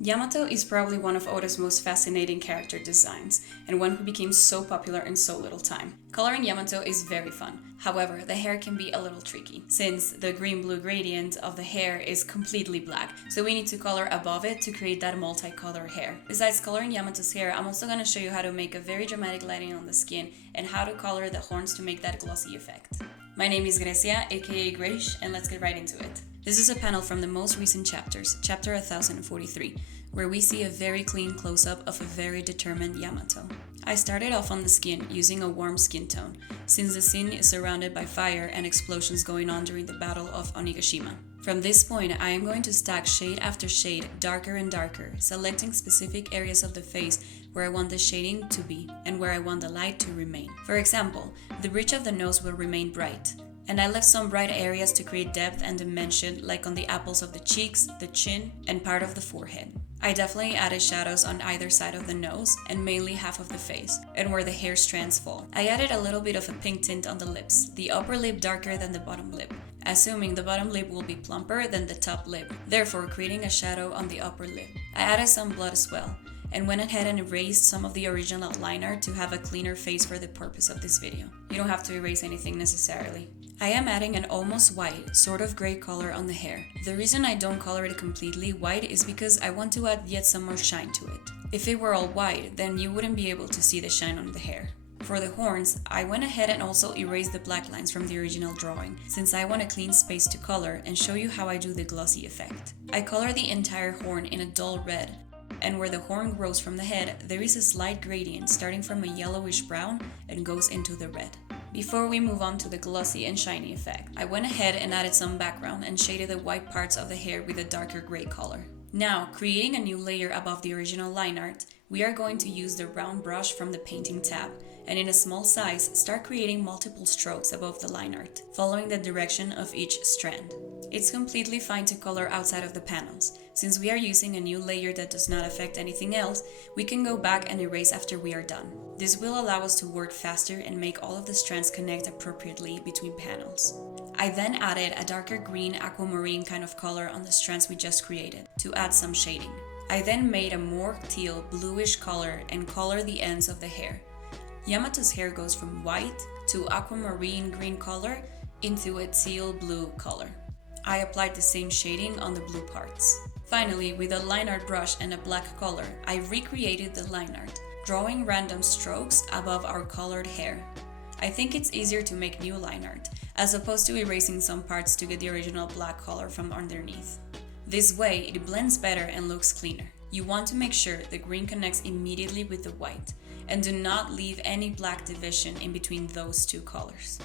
Yamato is probably one of Oda's most fascinating character designs, and one who became so popular in so little time. Coloring Yamato is very fun. However, the hair can be a little tricky, since the green-blue gradient of the hair is completely black, so we need to color above it to create that multicolor hair. Besides coloring Yamato's hair, I'm also going to show you how to make a very dramatic lighting on the skin, and how to color the horns to make that glossy effect. My name is Grecia, aka Grace, and let's get right into it. This is a panel from the most recent chapters, chapter 1043, where we see a very clean close-up of a very determined Yamato. I started off on the skin using a warm skin tone, since the scene is surrounded by fire and explosions going on during the Battle of Onigashima. From this point, I am going to stack shade after shade, darker and darker, selecting specific areas of the face where I want the shading to be, and where I want the light to remain. For example, the bridge of the nose will remain bright, and I left some bright areas to create depth and dimension, like on the apples of the cheeks, the chin, and part of the forehead. I definitely added shadows on either side of the nose, and mainly half of the face, and where the hair strands fall. I added a little bit of a pink tint on the lips, the upper lip darker than the bottom lip, assuming the bottom lip will be plumper than the top lip, therefore creating a shadow on the upper lip. I added some blood as well, and went ahead and erased some of the original liner to have a cleaner face for the purpose of this video. You don't have to erase anything necessarily. I am adding an almost white, sort of gray color on the hair. The reason I don't color it completely white is because I want to add yet some more shine to it. If it were all white, then you wouldn't be able to see the shine on the hair. For the horns, I went ahead and also erased the black lines from the original drawing, since I want a clean space to color and show you how I do the glossy effect. I color the entire horn in a dull red, and where the horn grows from the head, there is a slight gradient starting from a yellowish brown and goes into the red. Before we move on to the glossy and shiny effect, I went ahead and added some background and shaded the white parts of the hair with a darker gray color. Now, creating a new layer above the original line art, we are going to use the round brush from the painting tab, and in a small size, start creating multiple strokes above the line art, following the direction of each strand. It's completely fine to color outside of the panels. Since we are using a new layer that does not affect anything else, we can go back and erase after we are done. This will allow us to work faster and make all of the strands connect appropriately between panels. I then added a darker green aquamarine kind of color on the strands we just created to add some shading. I then made a more teal bluish color and colored the ends of the hair. Yamato's hair goes from white to aquamarine green color into a teal blue color. I applied the same shading on the blue parts. Finally, with a line art brush and a black color, I recreated the line art, drawing random strokes above our colored hair. I think it's easier to make new line art, as opposed to erasing some parts to get the original black color from underneath. This way, it blends better and looks cleaner. You want to make sure the green connects immediately with the white, and do not leave any black division in between those two colors.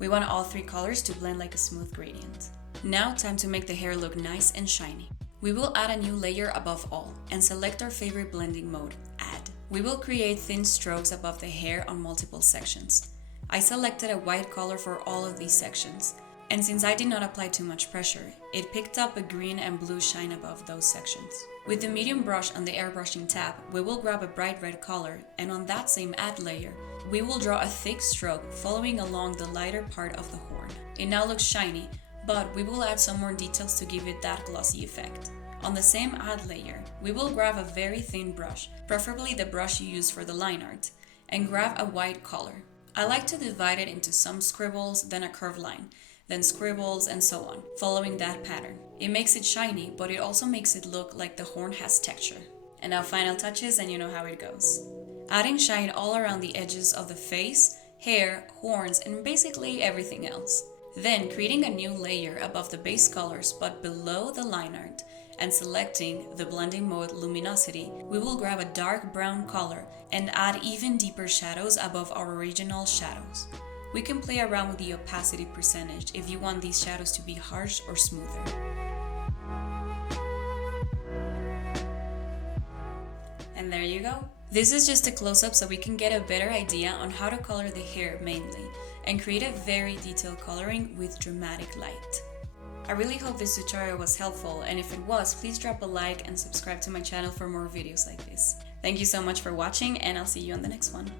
We want all three colors to blend like a smooth gradient. Now, time to make the hair look nice and shiny. We will add a new layer above all, and select our favorite blending mode, Add. We will create thin strokes above the hair on multiple sections. I selected a white color for all of these sections, and since I did not apply too much pressure, it picked up a green and blue shine above those sections. With the medium brush on the airbrushing tab, we will grab a bright red color, and on that same add layer, we will draw a thick stroke following along the lighter part of the horn. It now looks shiny, but we will add some more details to give it that glossy effect. On the same add layer, we will grab a very thin brush, preferably the brush you use for the line art, and grab a white color. I like to divide it into some scribbles, then a curved line, then scribbles, and so on, following that pattern. It makes it shiny, but it also makes it look like the horn has texture. And now final touches, and you know how it goes. Adding shine all around the edges of the face, hair, horns, and basically everything else. Then creating a new layer above the base colors but below the line art, and selecting the blending mode luminosity, we will grab a dark brown color and add even deeper shadows above our original shadows. We can play around with the opacity percentage if you want these shadows to be harsh or smoother. And there you go. This is just a close-up so we can get a better idea on how to color the hair mainly, and create a very detailed coloring with dramatic light. I really hope this tutorial was helpful, and if it was, please drop a like and subscribe to my channel for more videos like this. Thank you so much for watching, and I'll see you on the next one.